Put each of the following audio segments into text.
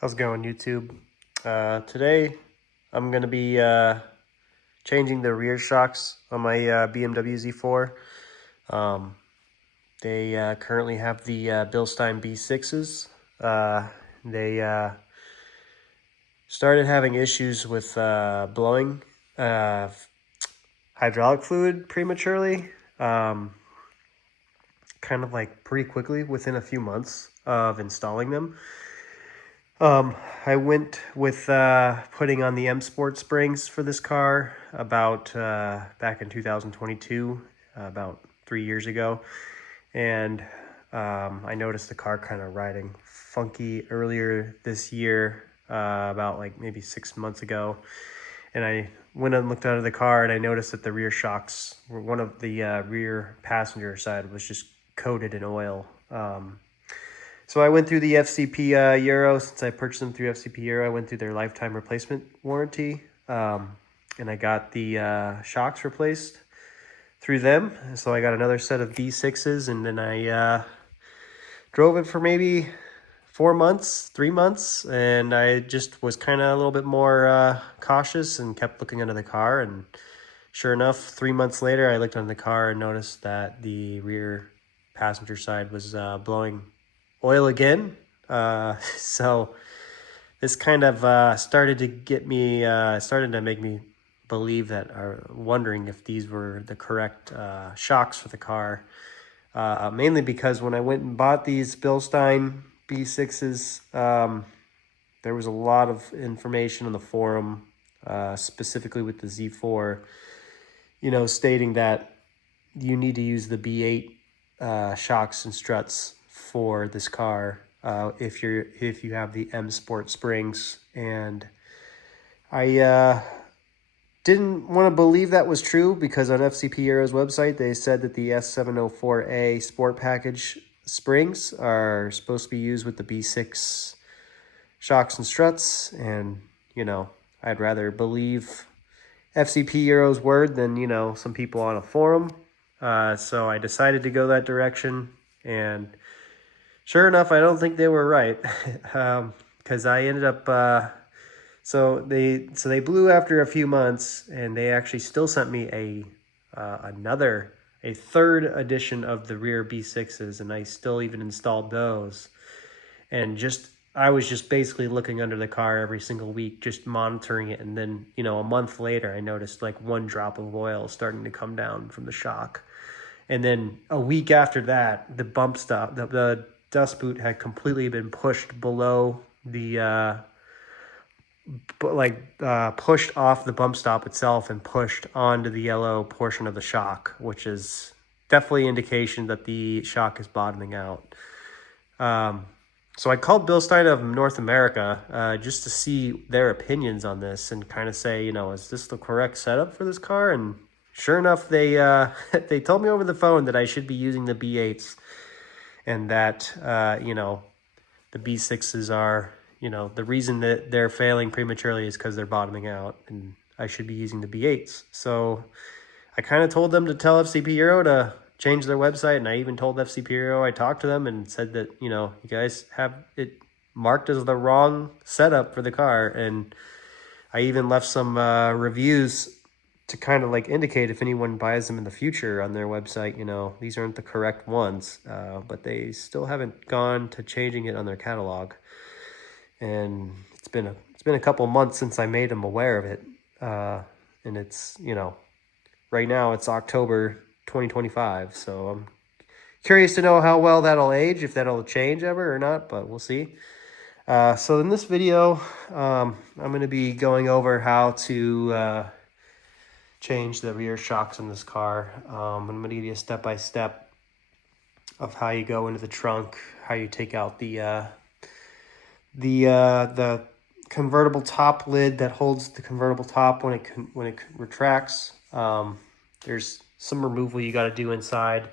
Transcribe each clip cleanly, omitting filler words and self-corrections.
How's it going, YouTube? Today I'm going to be changing the rear shocks on my BMW Z4. They currently have the Bilstein B6's. They started having issues with blowing uh, hydraulic fluid prematurely, kind of like pretty quickly within a few months of installing them. I went with putting on the M Sport springs for this car about back in 2022, about 3 years ago. And I noticed the car kind of riding funky earlier this year, about like maybe 6 months ago. And I went and looked under the car and I noticed that the rear shocks, one of the rear passenger side was just coated in oil. So I went through the FCP Euro. Since I purchased them through FCP Euro, I went through their lifetime replacement warranty. And I got the shocks replaced through them. So I got another set of B6's, and then I drove it for maybe 4 months, 3 months, and I just was kind of a little bit more cautious and kept looking under the car. And sure enough, 3 months later, I looked under the car and noticed that the rear passenger side was blowing oil again. So this kind of started to get me, started to make me believe that, or wondering if these were the correct shocks for the car. Mainly because when I went and bought these Bilstein B6's, there was a lot of information on the forum, specifically with the Z4, stating that you need to use the B8 shocks and struts for this car if you have the M Sport springs. And I didn't want to believe that was true, because on FCP Euro's website they said that the S704A Sport Package springs are supposed to be used with the B6 shocks and struts. And I'd rather believe FCP Euro's word than some people on a forum. So I decided to go that direction, and sure enough, I don't think they were right, because I ended up. So they blew after a few months, and they actually still sent me a third edition of the rear B6's, and I still even installed those. And I was just basically looking under the car every single week, just monitoring it. And then a month later, I noticed like one drop of oil starting to come down from the shock. And then a week after that, the bump stop, the dust boot had completely been pushed below the pushed off the bump stop itself and pushed onto the yellow portion of the shock, which is definitely indication that the shock is bottoming out. So I called Bilstein of North America just to see their opinions on this and kind of say, is this the correct setup for this car? And sure enough, they they told me over the phone that I should be using the B8's, and that the B6's are, the reason that they're failing prematurely is because they're bottoming out, and I should be using the B8's. So I kind of told them to tell FCP Euro to change their website, and I even told FCP Euro, I talked to them and said that, you guys have it marked as the wrong setup for the car. And I even left some reviews to kind of like indicate if anyone buys them in the future on their website, these aren't the correct ones, but they still haven't gone to changing it on their catalog. And it's been a couple months since I made them aware of it. And it's, right now it's October 2025. So I'm curious to know how well that'll age, if that'll change ever or not, but we'll see. So in this video, I'm going to be going over how to change the rear shocks on this car. I'm going to give you a step-by-step of how you go into the trunk, how you take out the convertible top lid that holds the convertible top when it retracts. There's some removal you got to do inside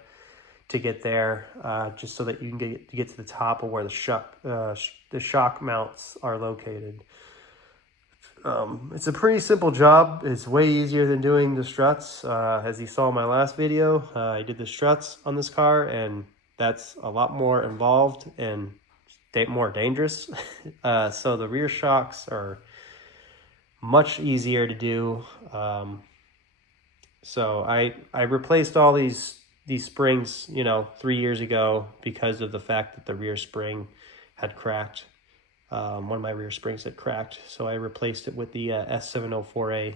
to get there, just so that you can get to the top of where the shock mounts are located. It's a pretty simple job. It's way easier than doing the struts. As you saw in my last video, I did the struts on this car, and that's a lot more involved and more dangerous. So the rear shocks are much easier to do. So I replaced all these springs, 3 years ago because of the fact that the rear spring had cracked. One of my rear springs had cracked, so I replaced it with the S704A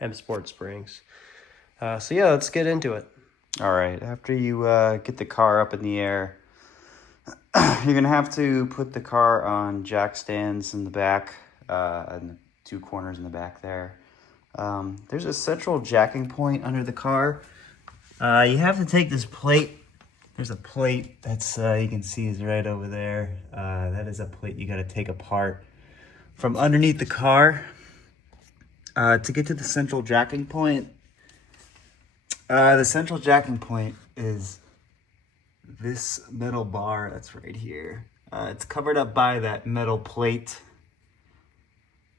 M Sport springs. So yeah, let's get into it. All right, after you get the car up in the air, you're going to have to put the car on jack stands in the back, and the two corners in the back there. There's a central jacking point under the car. You have to take this plate. There's a plate that's, you can see is right over there. That is a plate you got to take apart from underneath the car to get to the central jacking point. The central jacking point is this metal bar that's right here. It's covered up by that metal plate,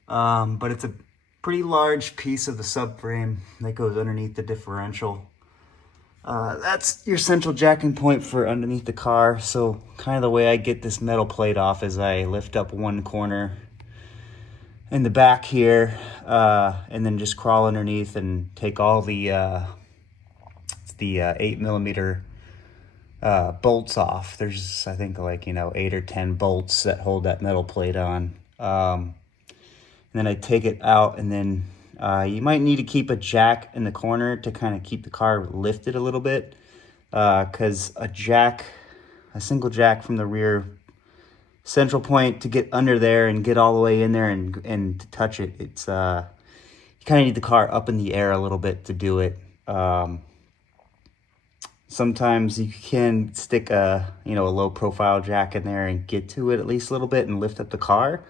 but it's a pretty large piece of the subframe that goes underneath the differential. That's your central jacking point for underneath the car. So kind of the way I get this metal plate off is I lift up one corner in the back here, and then just crawl underneath and take all the 8mm bolts off. There's, I think, like, 8 or 10 bolts that hold that metal plate on. And then I take it out, and then you might need to keep a jack in the corner to kind of keep the car lifted a little bit, because a single jack from the rear central point to get under there and get all the way in there and to touch it, it's you kind of need the car up in the air a little bit to do it. Sometimes you can stick a low profile jack in there and get to it at least a little bit and lift up the car.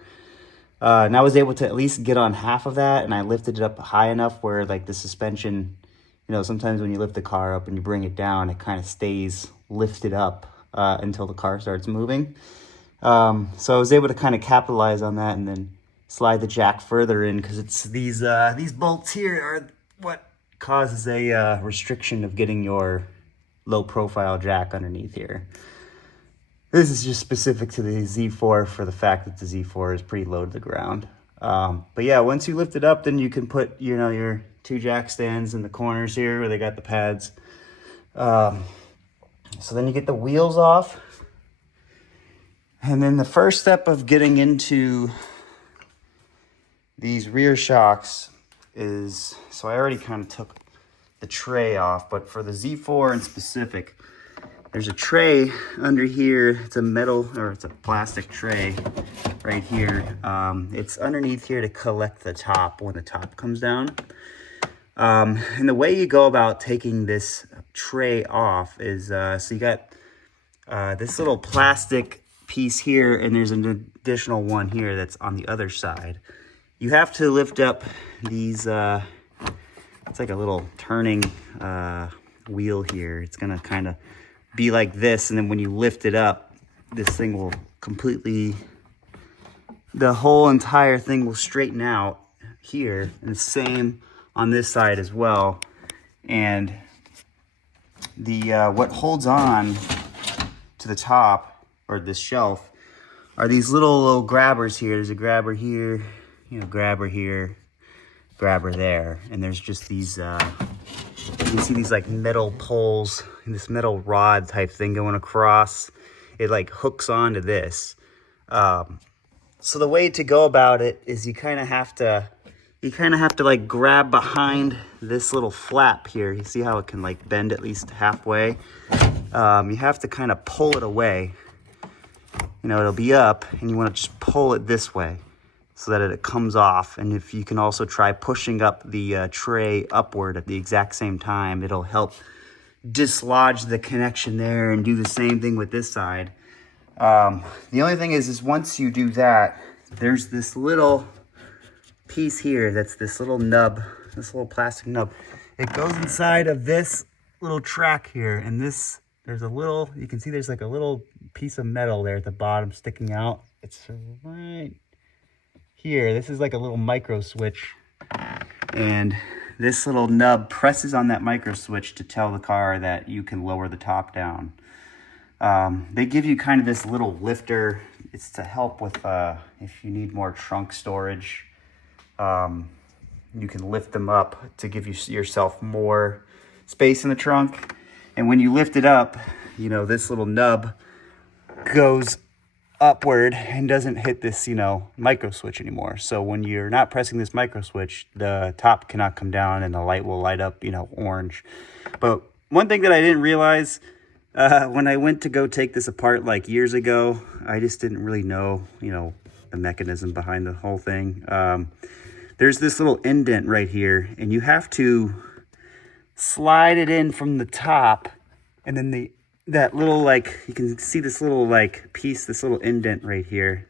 And I was able to at least get on half of that, and I lifted it up high enough where, like, the suspension, sometimes when you lift the car up and you bring it down, it kind of stays lifted up until the car starts moving. So I was able to kind of capitalize on that and then slide the jack further in, because it's these bolts here are what causes a restriction of getting your low profile jack underneath here. This is just specific to the Z4 for the fact that the Z4 is pretty low to the ground. But yeah, once you lift it up, then you can put, your two jack stands in the corners here where they got the pads. So then you get the wheels off. And then the first step of getting into these rear shocks is, so I already kind of took the tray off, but for the Z4 in specific, there's a tray under here. It's a plastic tray right here. It's underneath here to collect the top when the top comes down. And the way you go about taking this tray off is, so you got this little plastic piece here, and there's an additional one here that's on the other side. You have to lift up these, it's like a little turning wheel here. It's gonna kind of be like this, and then when you lift it up, this thing will the whole entire thing will straighten out here, and the same on this side as well. And the what holds on to the top, or this shelf, are these little grabbers here. There's a grabber here, grabber here, grabber there, and there's just these you can see these like metal poles and this metal rod type thing going across. It like hooks onto this. So the way to go about it is you kind of have to like grab behind this little flap here. You see how it can like bend at least halfway? You have to kind of pull it away. It'll be up, and you want to just pull it this way so that it comes off. And if you can also try pushing up the tray upward at the exact same time, it'll help dislodge the connection there, and do the same thing with this side. The only thing is once you do that, there's this little piece here that's this little nub, this little plastic nub. It goes inside of this little track here, and you can see there's like a little piece of metal there at the bottom sticking out. It's right here. This is like a little micro switch, and this little nub presses on that micro switch to tell the car that you can lower the top down. They give you kind of this little lifter it's to help with if you need more trunk storage. You can lift them up to give yourself more space in the trunk. And when you lift it up, you know, this little nub goes upward and doesn't hit this, you know, micro switch anymore. So when you're not pressing this micro switch, the top cannot come down and the light will light up, you know, orange. But one thing that I didn't realize when I went to go take this apart like years ago, I just didn't really know, you know, the mechanism behind the whole thing. There's this little indent right here, and you have to slide it in from the top, and then that little, like, you can see this little, like, piece, this little indent right here,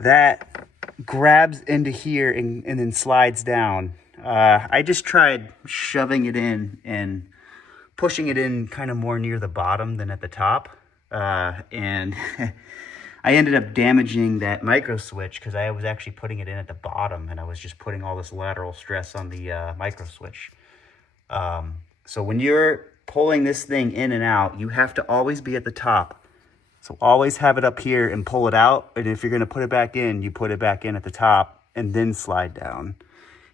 that grabs into here and then slides down. I just tried shoving it in and pushing it in kind of more near the bottom than at the top. And I ended up damaging that micro switch because I was actually putting it in at the bottom, and I was just putting all this lateral stress on the micro switch. So when you're pulling this thing in and out, you have to always be at the top. So always have it up here and pull it out. And if you're going to put it back in, you put it back in at the top and then slide down.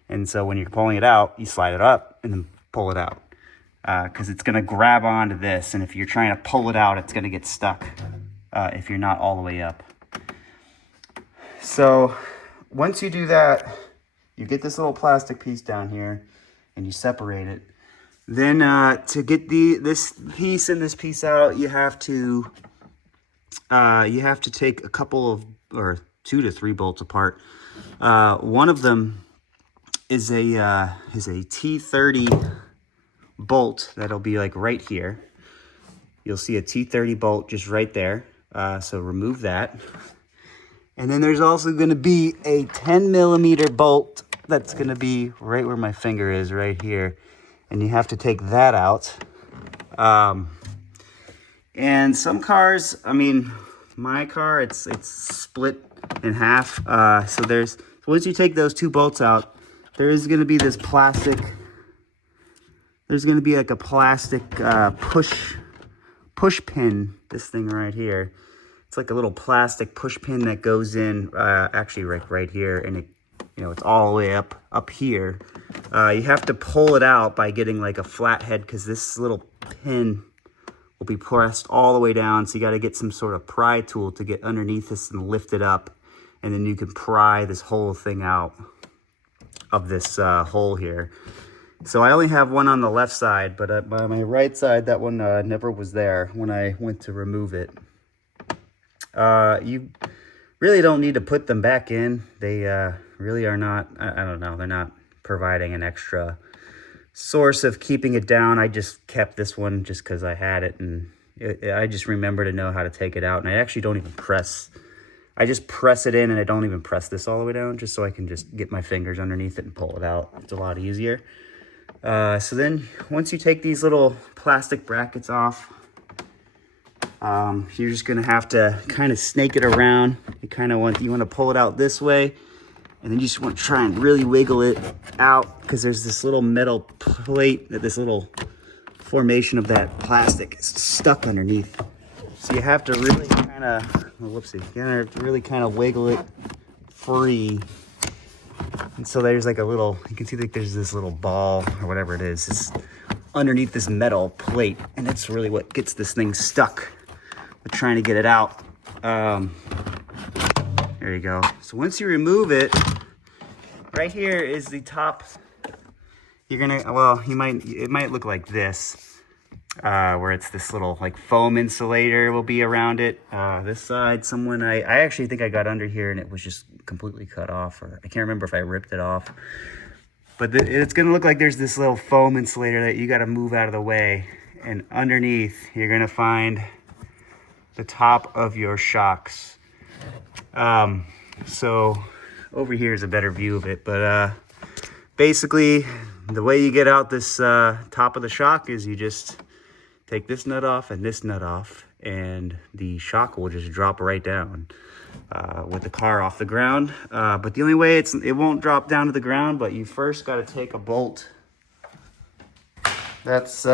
And so when you're pulling it out, you slide it up and then pull it out. Because it's going to grab onto this. And if you're trying to pull it out, it's going to get stuck if you're not all the way up. So once you do that, you get this little plastic piece down here and you separate it. Then to get this piece and this piece out, you have to take a couple of, or 2 to 3 bolts apart. One of them is a T30 bolt that'll be like right here. You'll see a T30 bolt just right there. So remove that. And then there's also going to be a 10 millimeter bolt that's going to be right where my finger is, right here. And you have to take that out. And some cars, I mean, my car, it's split in half. So once you take those 2 bolts out, there is going to be this plastic. There's going to be like a plastic push pin. This thing right here. It's like a little plastic push pin that goes in, actually right here, and it's all the way up here. You have to pull it out by getting like a flat head, because this little pin will be pressed all the way down. So you got to get some sort of pry tool to get underneath this and lift it up, and then you can pry this whole thing out of this hole here. So I only have one on the left side, but by my right side, that one never was there when I went to remove it. You really don't need to put them back in. They really are not, I don't know, they're not providing an extra source of keeping it down. I just kept this one just because I had it, and I just remember to know how to take it out. And I actually don't even press. I just press it in, and I don't even press this all the way down, just so I can just get my fingers underneath it and pull it out. It's a lot easier. So then once you take these little plastic brackets off, you're just gonna have to kind of snake it around. You want to pull it out this way, and then you just want to try and really wiggle it out, because there's this little metal plate, that this little formation of that plastic is stuck underneath. So you have to really kind of, you have to really kind of wiggle it free. And so there's like a little, you can see like there's this little ball or whatever it is, it's underneath this metal plate, and it's really what gets this thing stuck with trying to get it out. There you go. So once you remove it, right here is the top. You're gonna, well, it might look like this, where it's this little like foam insulator will be around it. This side, I actually think I got under here and it was just completely cut off, or I can't remember if I ripped it off. But it's gonna look like there's this little foam insulator that you gotta move out of the way. And underneath, you're gonna find the top of your shocks. So over here is a better view of it, but basically the way you get out this top of the shock is you just take this nut off and this nut off, and the shock will just drop right down with the car off the ground. But the only way it won't drop down to the ground, but you first got to take a bolt that's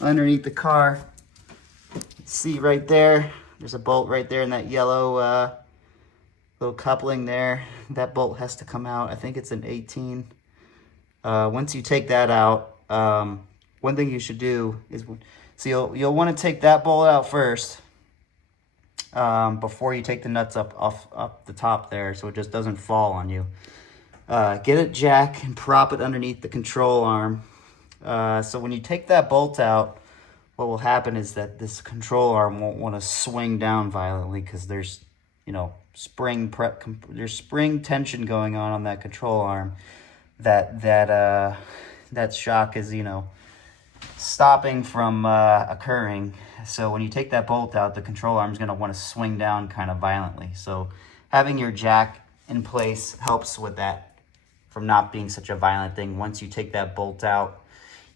underneath the car. See right there, there's a bolt right there in that yellow little coupling there. That bolt has to come out. I think it's an 18. Once you take that out, one thing you should do is, so you'll want to take that bolt out first, before you take the nuts up the top there, so it just doesn't fall on you. Get it jack and prop it underneath the control arm. So when you take that bolt out, what will happen is that this control arm won't want to swing down violently, because there's, you know, there's spring tension going on that control arm. That shock is, you know, stopping from occurring. So when you take that bolt out, the control arm is going to want to swing down kind of violently. So having your jack in place helps with that, from not being such a violent thing. Once you take that bolt out,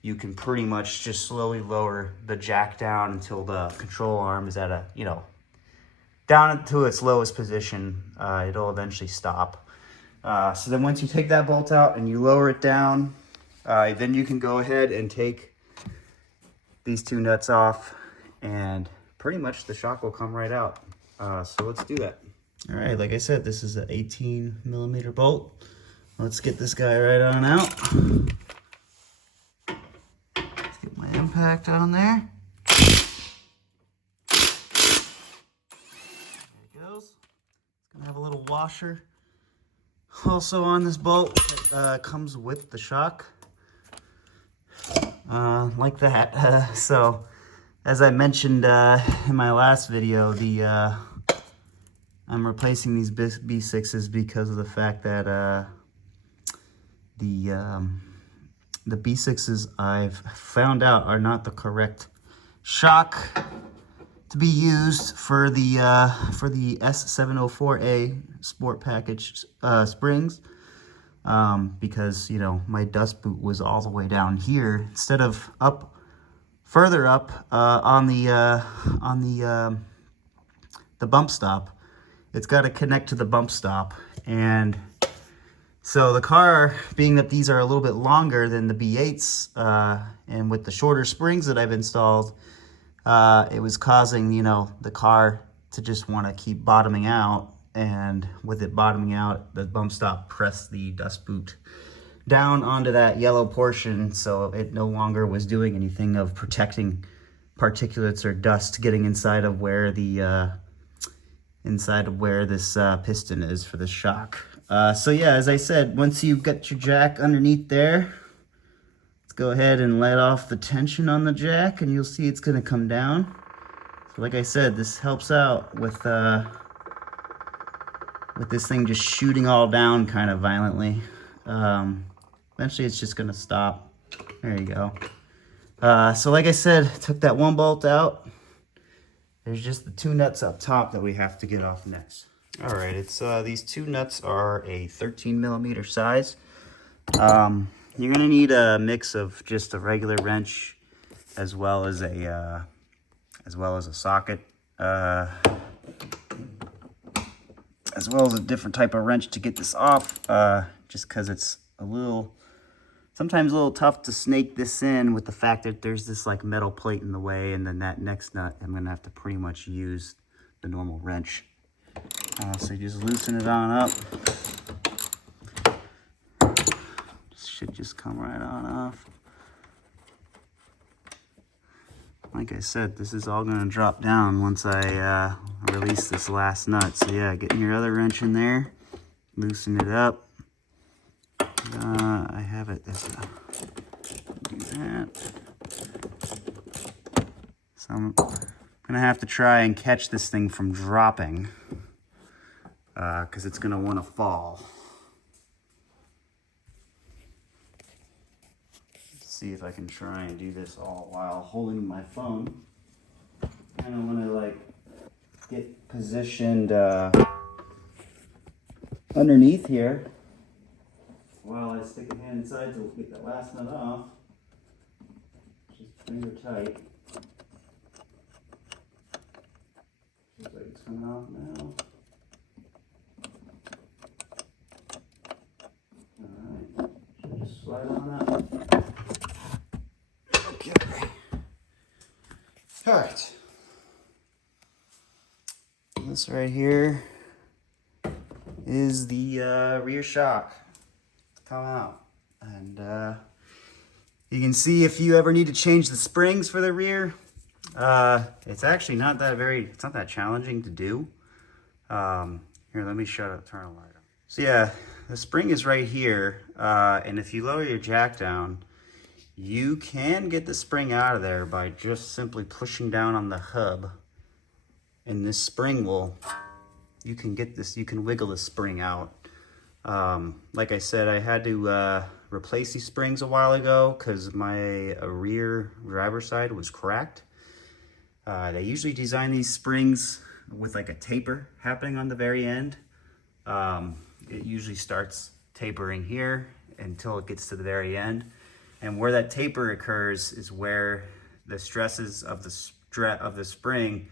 you can pretty much just slowly lower the jack down until the control arm is at a, you know, down to its lowest position. It'll eventually stop. So then once you take that bolt out and you lower it down, then you can go ahead and take these two nuts off, and pretty much the shock will come right out. So let's do that. All right, like I said, this is an 18mm bolt. Let's get this guy right on out. Let's get my impact on there. There it goes. It's gonna have a little washer also on this bolt that comes with the shock, like that. So as I mentioned in my last video, I'm replacing these B6s because of the fact that the B6s I've found out are not the correct shock to be used for the S704A sport package springs, because, you know, my dust boot was all the way down here instead of further up on the bump stop. It's got to connect to the bump stop, and so the car, being that these are a little bit longer than the B8's, and with the shorter springs that I've installed, it was causing, you know, the car to just want to keep bottoming out, and with it bottoming out, the bump stop pressed the dust boot down onto that yellow portion, so it no longer was doing anything of protecting particulates or dust getting inside of where the this piston is for the shock. So yeah, as I said, once you've got your jack underneath there, let's go ahead and let off the tension on the jack, and you'll see it's going to come down. So like I said, this helps out with this thing just shooting all down kind of violently. Eventually it's just going to stop. There you go. So like I said, took that one bolt out. There's just the two nuts up top that we have to get off next. All right, it's these two nuts are a 13mm size. You're gonna need a mix of just a regular wrench as well as a socket, as well as a different type of wrench to get this off. Just because it's sometimes a little tough to snake this in with the fact that there's this like metal plate in the way, and then that next nut I'm gonna have to pretty much use the normal wrench. So you just loosen it on up. Should just come right on off. Like I said, this is all gonna drop down once I release this last nut. So yeah, getting your other wrench in there, loosen it up. I have it. Do that. So I'm gonna have to try and catch this thing from dropping, because it's gonna want to fall. Let's see if I can try and do this all while holding my phone. Kind of want to like get positioned underneath here while I stick a hand inside to get that last nut off. Just finger tight. Looks like it's coming off now. Alright, should just slide on up. Okay. Alright. This right here is the rear shock coming out. And you can see if you ever need to change the springs for the rear, it's actually not that challenging to do. Here, let me turn a light on. So yeah, the spring is right here, and if you lower your jack down, you can get the spring out of there by just simply pushing down on the hub, and this spring you can wiggle the spring out. Like I said, I had to replace these springs a while ago because my rear driver's side was cracked. They usually design these springs with like a taper happening on the very end. It usually starts tapering here until it gets to the very end. And where that taper occurs is where the stresses of the spring,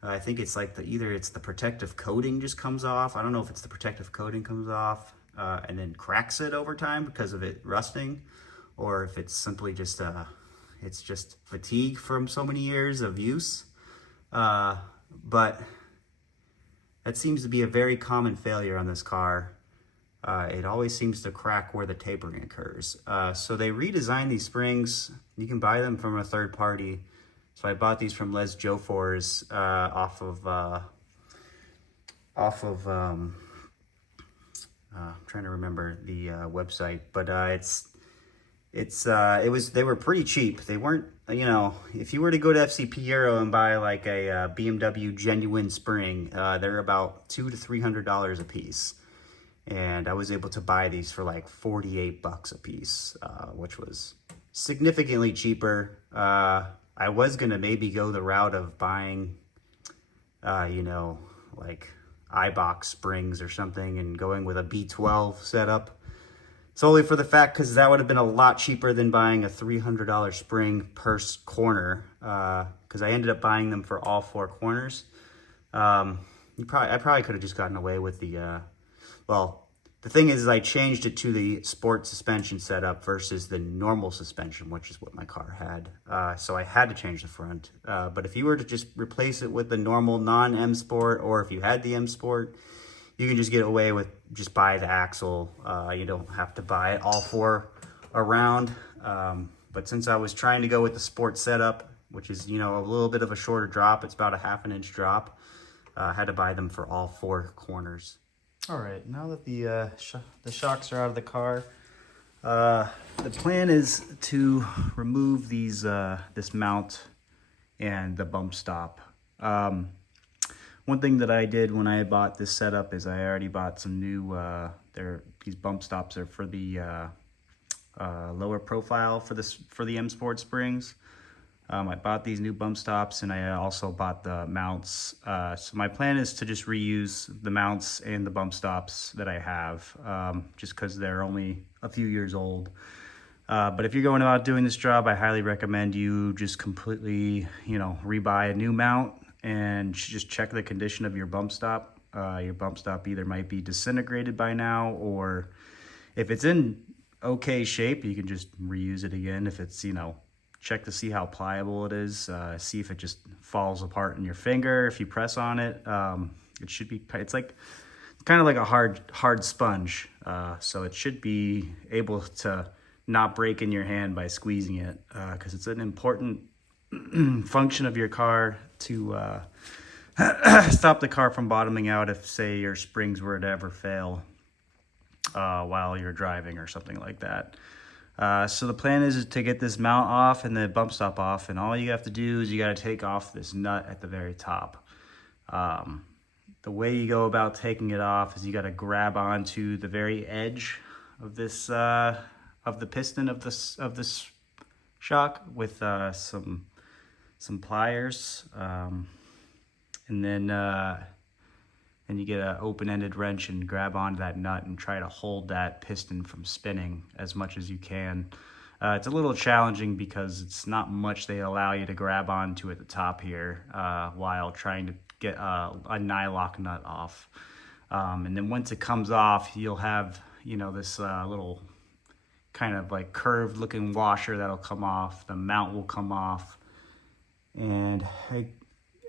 I think it's like either it's the protective coating just comes off. I don't know if it's the protective coating comes off and then cracks it over time because of it rusting, or if it's simply just it's just fatigue from so many years of use. But that seems to be a very common failure on this car. It always seems to crack where the tapering occurs. So they redesigned these springs. You can buy them from a third party. So I bought these from Les Jofor's off of I'm trying to remember the website, but they were pretty cheap. They weren't, if you were to go to FCP Euro and buy like a BMW genuine spring, they're about $200 to $300 a piece. And I was able to buy these for like $48 a piece, which was significantly cheaper. I was gonna maybe go the route of buying, like iBox springs or something and going with a B12 setup. Solely for the fact, because that would have been a lot cheaper than buying a $300 spring per corner, because I ended up buying them for all four corners. I probably could have just gotten away with the, the thing is I changed it to the sport suspension setup versus the normal suspension, which is what my car had. So I had to change the front. But if you were to just replace it with the normal non-M Sport, or if you had the M Sport, you can just get away with just buy the axle. You don't have to buy it all four around. But since I was trying to go with the sport setup, which is, a little bit of a shorter drop, it's about a ½ inch drop, I had to buy them for all four corners. All right, now that the shocks are out of the car, the plan is to remove this mount and the bump stop. One thing that I did when I bought this setup is I already bought some new, these bump stops are for the lower profile for the M Sport springs. I bought these new bump stops, and I also bought the mounts. So my plan is to just reuse the mounts and the bump stops that I have, just because they're only a few years old. But if you're going about doing this job, I highly recommend you just completely, rebuy a new mount and just check the condition of your bump stop. Your bump stop either might be disintegrated by now, or if it's in okay shape, you can just reuse it again. If it's, check to see how pliable it is, see if it just falls apart in your finger. If you press on it, it's like kind of like a hard sponge. So it should be able to not break in your hand by squeezing it, because it's an important function of your car to stop the car from bottoming out if, say, your springs were to ever fail while you're driving or something like that. So the plan is to get this mount off and the bump stop off, and all you have to do is you got to take off this nut at the very top. The way you go about taking it off is you got to grab onto the very edge of this of the piston of this shock with some pliers, and then you get an open-ended wrench and grab onto that nut and try to hold that piston from spinning as much as you can. It's a little challenging because it's not much they allow you to grab onto at the top here while trying to get a nylock nut off. And then once it comes off, you'll have, this little kind of like curved looking washer that'll come off. The mount will come off. And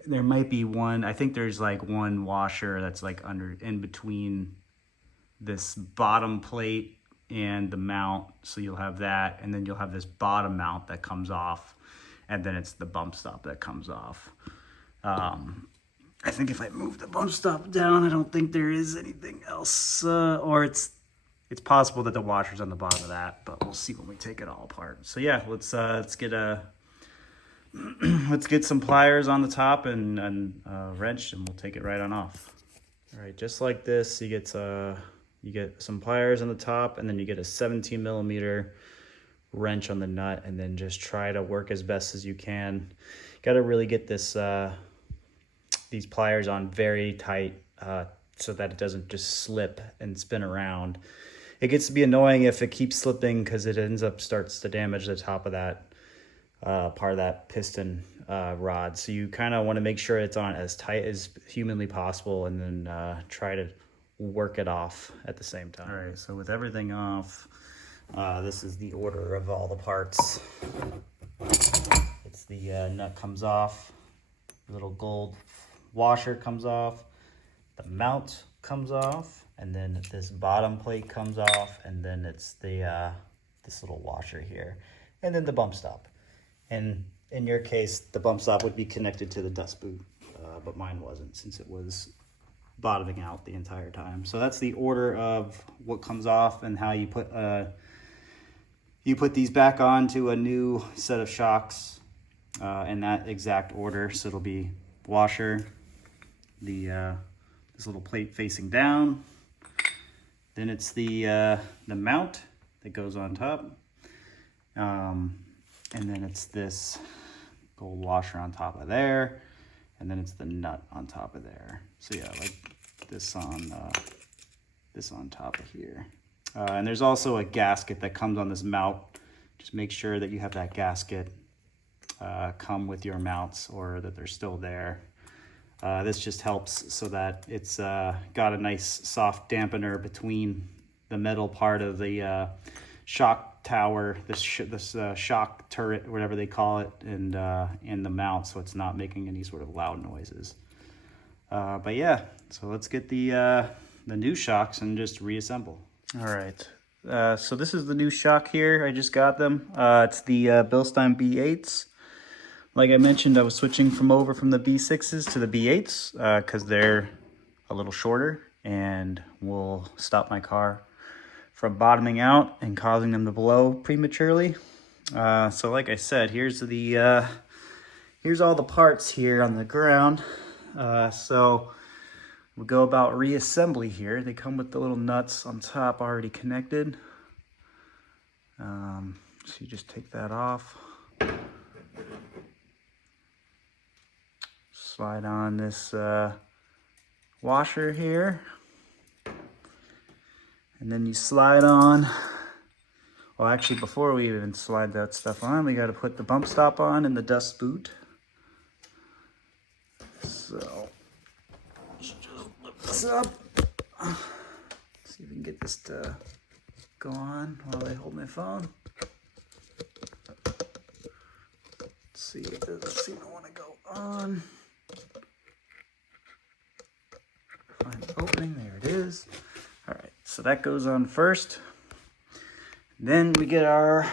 there might be one, I think there's like one washer that's like in between this bottom plate and the mount. So you'll have that, and then you'll have this bottom mount that comes off, and then it's the bump stop that comes off. I think if I move the bump stop down, I don't think there is anything else, or it's possible that the washer's on the bottom of that, but we'll see when we take it all apart. So yeah, let's get let's get some pliers on the top and a wrench, and we'll take it right on off. All right, just like this, you get some pliers on the top, and then you get a 17 millimeter wrench on the nut, and then just try to work as best as you can. Got to really get this these pliers on very tight so that it doesn't just slip and spin around. It gets to be annoying if it keeps slipping because it starts to damage the top of that part of that piston rod. So you kind of want to make sure it's on as tight as humanly possible, and then try to work it off at the same time. All right, so with everything off, this is the order of all the parts. It's the nut comes off, the little gold washer comes off, the mount comes off, and then this bottom plate comes off, and then it's the this little washer here, and then the bump stop. And in your case, the bump stop would be connected to the dust boot, but mine wasn't, since it was bottoming out the entire time. So that's the order of what comes off and how you put these back onto a new set of shocks in that exact order. So it'll be washer, this little plate facing down, then it's the mount that goes on top, and then it's this gold washer on top of there, and then it's the nut on top of there. So yeah, like this on top of here. And there's also a gasket that comes on this mount. Just make sure that you have that gasket come with your mounts, or that they're still there. This just helps so that it's got a nice soft dampener between the metal part of the shock tower, this shock turret, whatever they call it, and the mount, so it's not making any sort of loud noises. But yeah, so let's get the new shocks and just reassemble. All right, so this is the new shock here. I just got them. It's the Bilstein B8’s. Like I mentioned, I was switching over from the B6’s to the B8’s because they're a little shorter and will stop my car from bottoming out and causing them to blow prematurely. So like I said, here's all the parts here on the ground. So we'll go about reassembly here. They come with the little nuts on top already connected. So you just take that off. Slide on this washer here. And then you slide on, well actually before we even slide that stuff on, we got to put the bump stop on and the dust boot. So, let's just lift this up. See if we can get this to go on while I hold my phone. Let's see, it doesn't seem to want to go on. Find the opening, there it is. All right, so that goes on first. Then we get our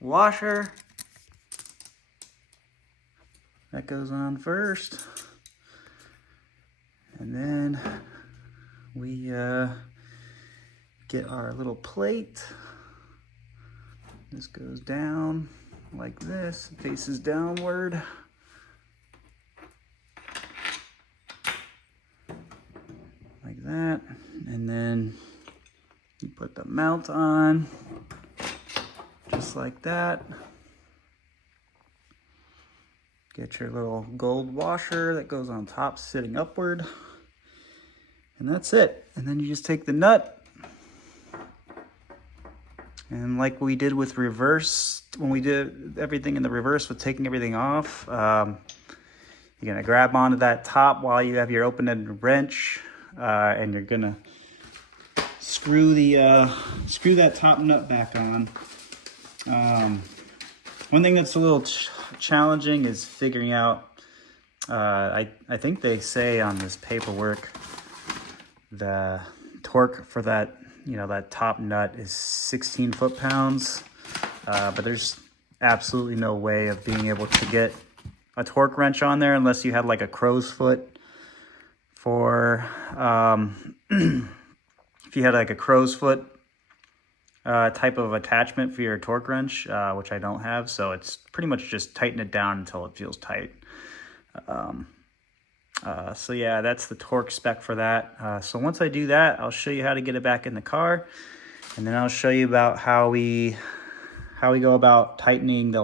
washer. That goes on first. And then we get our little plate. This goes down like this, faces downward. Like that. And then you put the mount on, just like that. Get your little gold washer that goes on top, sitting upward. And that's it. And then you just take the nut. And like we did with reverse, when we did everything in the reverse with taking everything off, you're gonna grab onto that top while you have your open-ended wrench, and you're gonna screw that top nut back on. One thing that's a little challenging is figuring out I think they say on this paperwork the torque for that, that top nut is 16 foot-pounds, but there's absolutely no way of being able to get a torque wrench on there unless you had like a crow's foot for, if you had like a crow's foot type of attachment for your torque wrench, which I don't have, so it's pretty much just tighten it down until it feels tight. So yeah, that's the torque spec for that. So once I do that, I'll show you how to get it back in the car, and then I'll show you about how we go about tightening the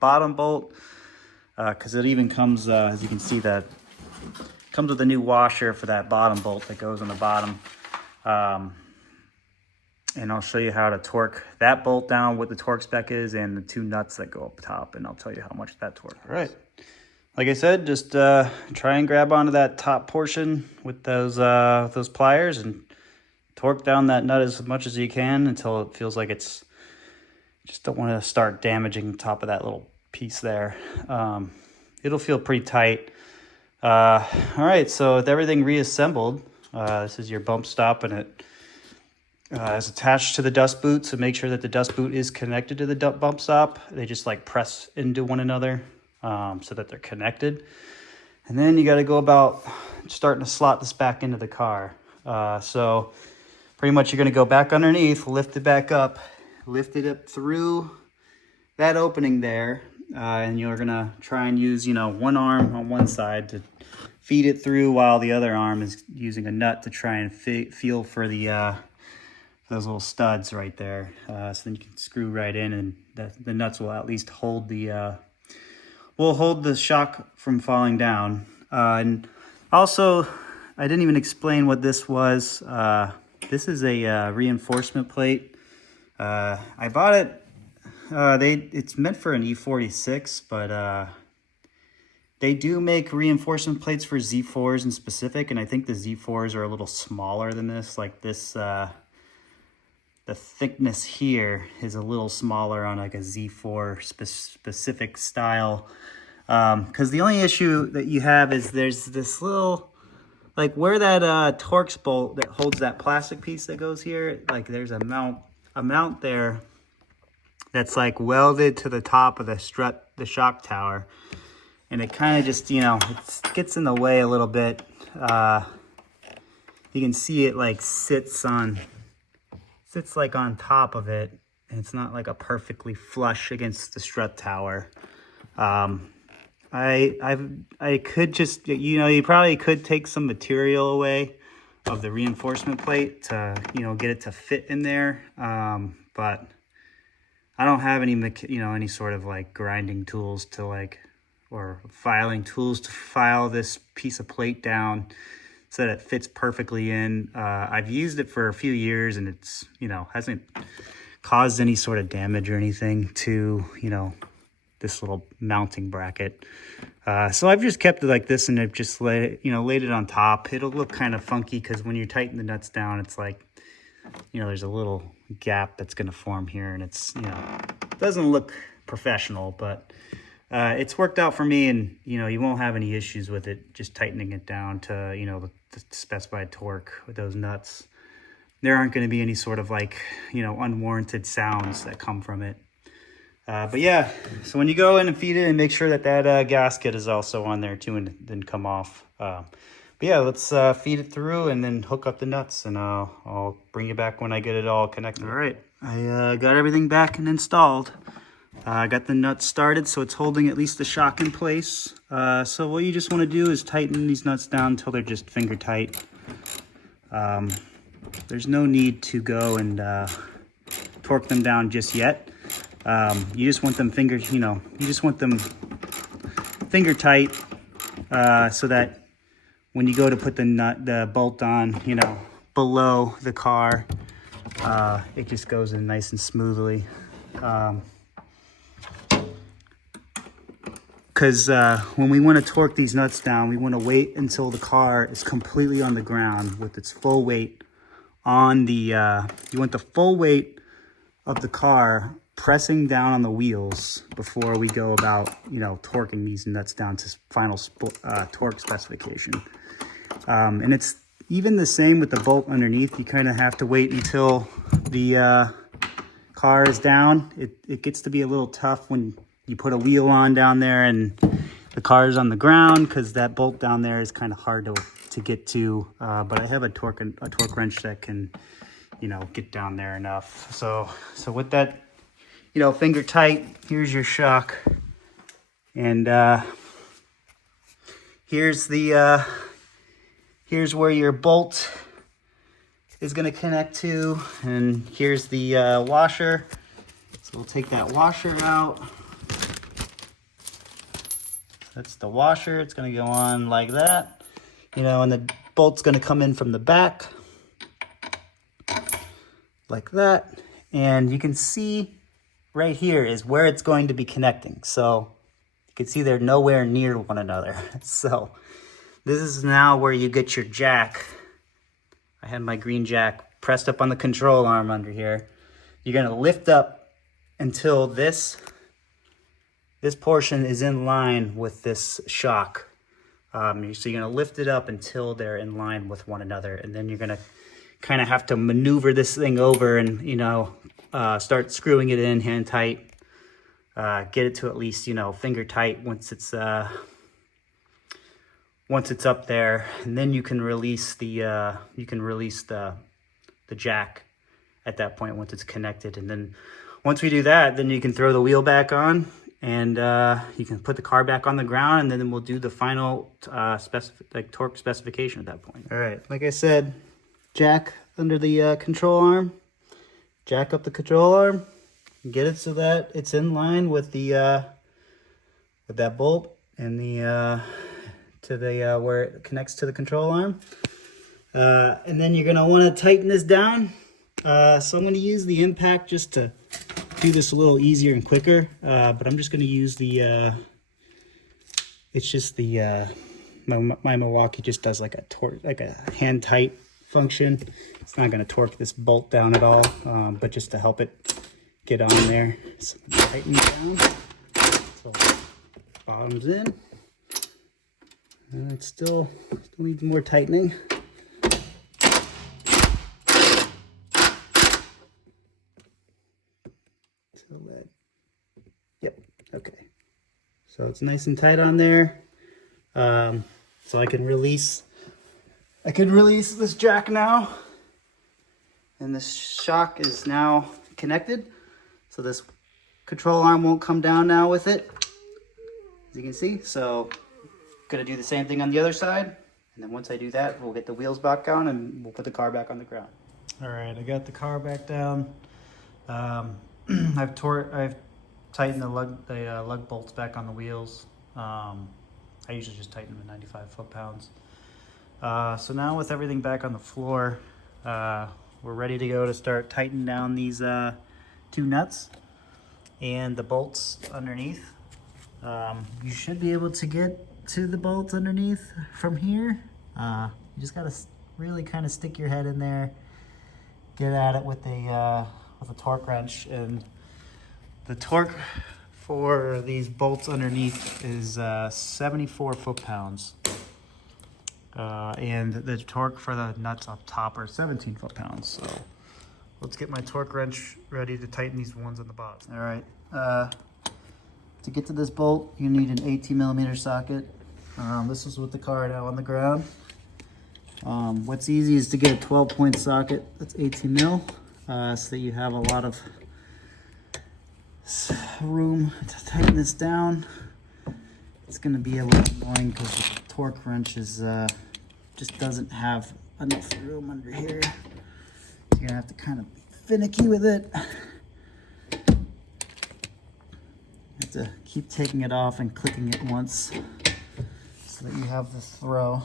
bottom bolt, because it even comes, as you can see, that comes with a new washer for that bottom bolt that goes on the bottom. And I'll show you how to torque that bolt down, what the torque spec is, and the two nuts that go up top, and I'll tell you how much that torque is. All right. Like I said, just try and grab onto that top portion with those pliers and torque down that nut as much as you can until it feels like it's, just don't want to start damaging the top of that little piece there. It'll feel pretty tight. All right, so with everything reassembled, this is your bump stop, and it is attached to the dust boot, so make sure that the dust boot is connected to the bump stop. They just like press into one another so that they're connected. And then you got to go about starting to slot this back into the car. So pretty much you're going to go back underneath, lift it back up, lift it up through that opening there, and you're going to try and use, one arm on one side to feed it through while the other arm is using a nut to try and feel for the those little studs right there. So then you can screw right in, and the nuts will at least hold the shock from falling down. And also, I didn't even explain what this was. This is a reinforcement plate. I bought it. It's meant for an E86, but they do make reinforcement plates for Z4s in specific, and I think the Z4s are a little smaller than this. Like this, the thickness here is a little smaller on like a Z4 specific style. Because the only issue that you have is there's this little, like where that Torx bolt that holds that plastic piece that goes here, like there's a mount there that's like welded to the top of the strut, the shock tower. And it kind of just, it gets in the way a little bit. You can see it like sits like on top of it. And it's not like a perfectly flush against the strut tower. I could just, you probably could take some material away of the reinforcement plate to, get it to fit in there. But I don't have any sort of like grinding tools to or filing tools to file this piece of plate down so that it fits perfectly in. I've used it for a few years, and it's, hasn't caused any sort of damage or anything to, this little mounting bracket. So I've just kept it like this, and I've just laid it on top. It'll look kind of funky because when you tighten the nuts down, it's like, there's a little gap that's going to form here, and it's, doesn't look professional, but it's worked out for me, and, you won't have any issues with it, just tightening it down to, the specified torque with those nuts. There aren't going to be any sort of like, unwarranted sounds that come from it. But yeah, so when you go in and feed it, and make sure that that gasket is also on there too, and didn't come off. But yeah, let's feed it through and then hook up the nuts, and I'll bring you back when I get it all connected. All right, I got everything back and installed. I got the nuts started, so it's holding at least the shock in place. So what you just want to do is tighten these nuts down until they're just finger tight. There's no need to go and torque them down just yet. You just want them finger tight, so that when you go to put the bolt on, below the car, it just goes in nice and smoothly. Because when we want to torque these nuts down, we want to wait until the car is completely on the ground with its full weight on the, you want the full weight of the car pressing down on the wheels before we go about, you know, torquing these nuts down to final torque specification. And it's even the same with the bolt underneath. You kind of have to wait until the car is down. It gets to be a little tough when you put a wheel on down there and the car is on the ground, because that bolt down there is kind of hard to get to. But I have a torque wrench that can, you know, get down there enough. So with that, you know, finger tight, here's your shock. And here's where your bolt is going to connect to, and here's the washer. So we'll take that washer out. That's the washer. It's going to go on like that, you know, and the bolt's going to come in from the back like that. And you can see right here is where it's going to be connecting. So you can see they're nowhere near one another. So this is now where you get your jack. I had my green jack pressed up on the control arm under here. You're going to lift up until this portion is in line with this shock. So you're going to lift it up until they're in line with one another. And then you're going to kind of have to maneuver this thing over and, you know, start screwing it in hand tight. Get it to at least, you know, finger tight once it's up there. And then you can release the jack at that point once it's connected. And then once we do that, then you can throw the wheel back on, and you can put the car back on the ground, and then we'll do the final torque specification at that point. All right, like I said, jack under the control arm, jack up the control arm, get it so that it's in line with the with that bolt and the where it connects to the control arm. And then you're gonna want to tighten this down. So I'm going to use the impact just to do this a little easier and quicker. But I'm just going to use the, it's just the, my Milwaukee just does like a hand tight function. It's not going to torque this bolt down at all, but just to help it get on there. So tighten it down. So bottom's in. And it still needs more tightening. Yep, okay. So it's nice and tight on there. So I can release this jack now. And this shock is now connected. So this control arm won't come down now with it, as you can see. So gonna do the same thing on the other side. And then once I do that, we'll get the wheels back on and we'll put the car back on the ground. All right, I got the car back down. I've tightened the lug bolts back on the wheels. I usually just tighten them at 95 foot-pounds. So now with everything back on the floor, we're ready to go to start tightening down these two nuts and the bolts underneath. You should be able to get to the bolts underneath from here. You just gotta really kind of stick your head in there, get at it with a torque wrench, and the torque for these bolts underneath is 74 foot-pounds. And the torque for the nuts up top are 17 foot-pounds. So let's get my torque wrench ready to tighten these ones on the bottom. All right, to get to this bolt, you need an 18mm socket. This is with the car now on the ground. What's easy is to get a 12-point socket that's 18mm, so that you have a lot of room to tighten this down. It's going to be a little annoying because the torque wrench is just doesn't have enough room under here. You're going to have to kind of be finicky with it. You have to keep taking it off and clicking it once so that you have the throw.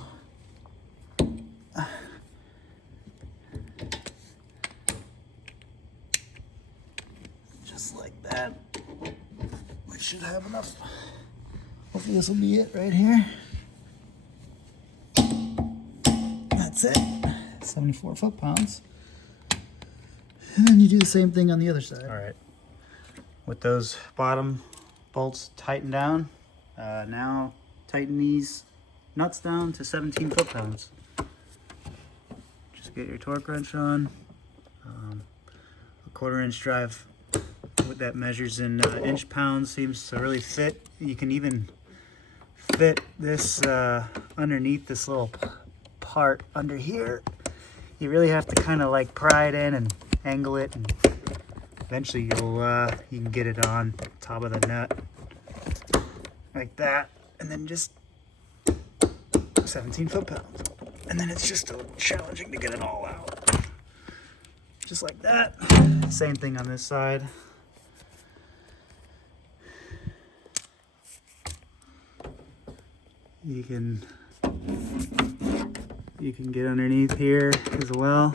Just like that. We should have enough. Hopefully this will be it right here. That's it. 74 foot-pounds. And then you do the same thing on the other side. All right. with those bottom bolts tightened down. Now tighten these nuts down to 17 foot-pounds. Just get your torque wrench on. A 1/4 inch drive what that measures in inch pounds seems to really fit. You can even fit this underneath this little part under here. You really have to kind of like pry it in and angle it, and eventually you can get it on top of the nut like that, and then just 17 foot-pounds, and then it's just challenging to get it all out, just like that. Same thing on this side. You can get underneath here as well.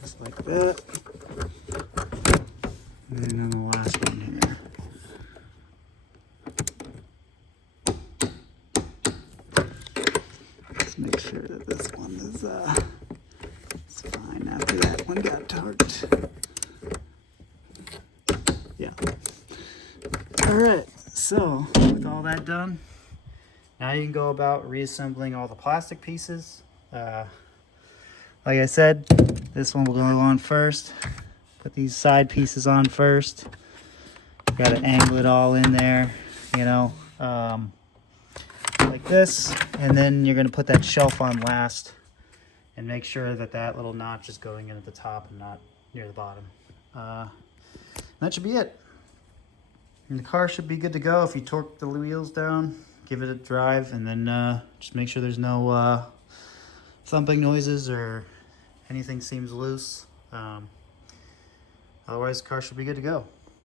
Just like that. And then the last one here. Let's make sure that this one is it's fine after that one got torqued. Yeah. Alright, so with all that done, now you can go about reassembling all the plastic pieces. Like I said, this one will go on first. Put these side pieces on first. Got to angle it all in there, you know, like this. And then you're going to put that shelf on last and make sure that that little notch is going in at the top and not near the bottom. That should be it. And the car should be good to go if you torque the wheels down, give it a drive, and then just make sure there's no thumping noises or anything seems loose. Otherwise, the car should be good to go.